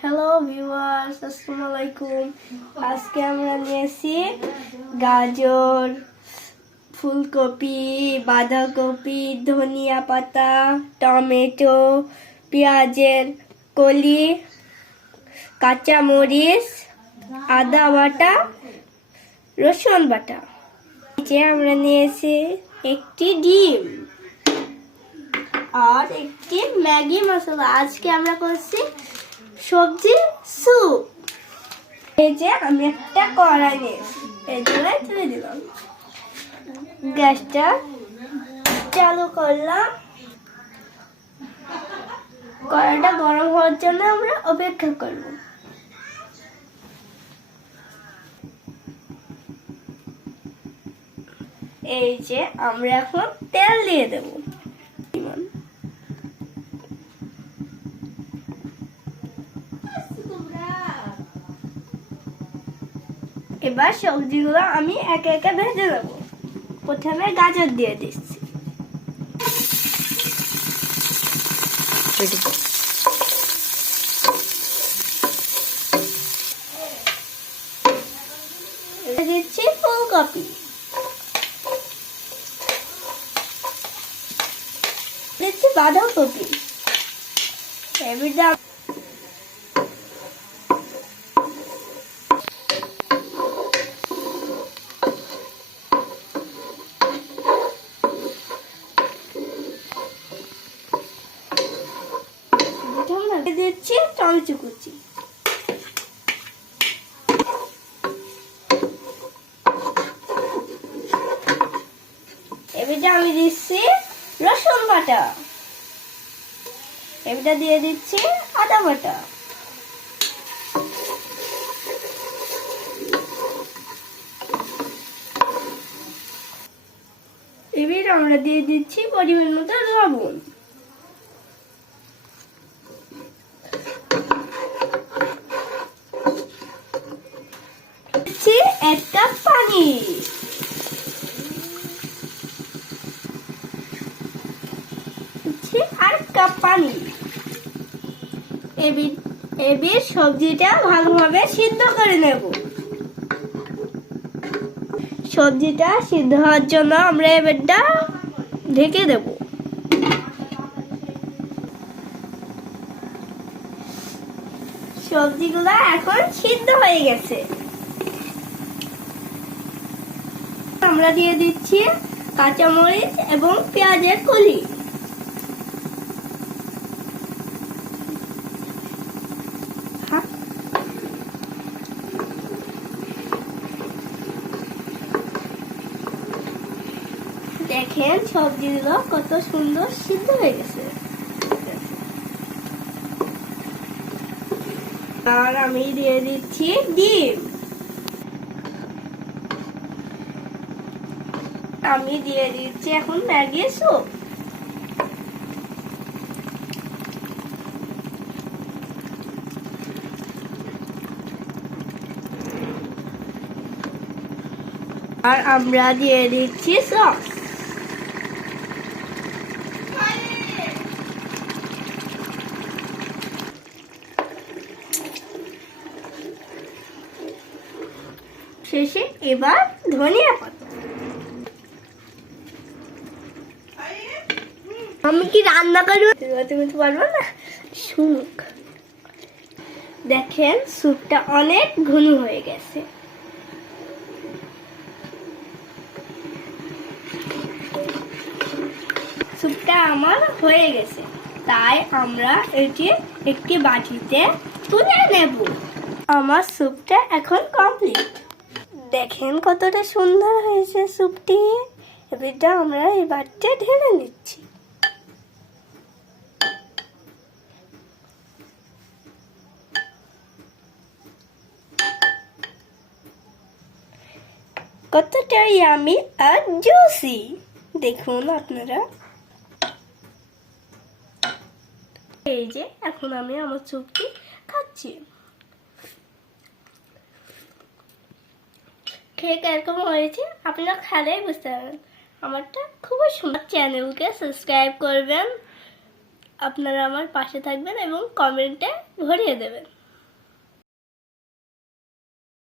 Hello viewers আসসালামু আলাইকুম আজকে আমরা নিয়েছি গাজর, ফুলকপি, বাঁধাকপি, ধনিয়া পাতা, টমেটো, পেঁয়াজের কলি, কাঁচামরিচ, আদা বাটা, রসুন বাটা। নিচে আমরা নিয়েছি একটি ডিম আর একটি ম্যাগি মশলা। আজকে আমরা করছি সবজি, স্যুপ। এই যে আমি একটা কড়াই নিয়েছি। তুলে দিলাম। গ্যাসটা চালু করলাম। কড়াইটা গরম হওয়ার জন্য আমরা অপেক্ষা করব। এই যে আমরা এখন তেল দিয়ে দেবো। এবার সবজিগুলো আমি একে একে ভেজে দেবো প্রথমে গাজর দিয়ে দিচ্ছি। দিচ্ছি ফুলকপি। দিচ্ছি বাঁধাকপি। এবার দিচ্ছি টমেটো কুচি এবারে আমি দিচ্ছি রসুন বাটা। এবারে দিয়ে দিচ্ছি আদা বাটা। এবার আমরা দিয়ে দিচ্ছি পরিমাণ মতো লবণ দিচ্ছি এক কাপ পানি দিচ্ছি আর কাপ পানি। এবির এবির সবজিটা ভালোভাবে সিদ্ধ করে নেব। সবজিটা সিদ্ধ হওয়ার জন্য আমরা এবারটা ঢেকে দেব। সবজিগুলো এখন সিদ্ধ হয়ে গেছে। আমরা দিয়ে দিচ্ছি কাঁচামরিচ এবং পেঁয়াজের কলি হ্যাঁ। দেখেন সবজিগুলো কত সুন্দর সিদ্ধ হয়ে গেছে। আর আমি দিয়ে দিচ্ছি ডিম। আমি দিয়ে দিচ্ছি এখন ম্যাগি স্যুপ। আর আমরা দিয়ে দিচ্ছি সস। শেষে এবার ধনিয়া পাতা। আমি কি রান্না করব? তুমি তো পারব না। শুনুক। দেখেন, স্যুপটা অনেক ঘন হয়ে গেছে। স্যুপটা আমার হয়ে গেছে। তাই আমরা এটি একটি বাটিতে তুলে নেব। আমার স্যুপটা এখন কমপ্লিট দেখেন কতটা সুন্দর হয়েছে স্যুপটি। এবারটা আমরা এই ঢেলে নিচ্ছি। কতটা ইয়ামি আর জুসি দেখুন আপনারা। এই যে, এখন আমি আমার চুপটি খাচ্ছি। খেয়ে এরকম হয়েছে? আপনারা খেলেই বুঝতে পারবেন। আমারটা খুবই সুন্দর চ্যানেলকে সাবস্ক্রাইব করবেন। আপনারা আমার পাশে থাকবেন এবং কমেন্টে ভরিয়ে দেবেন।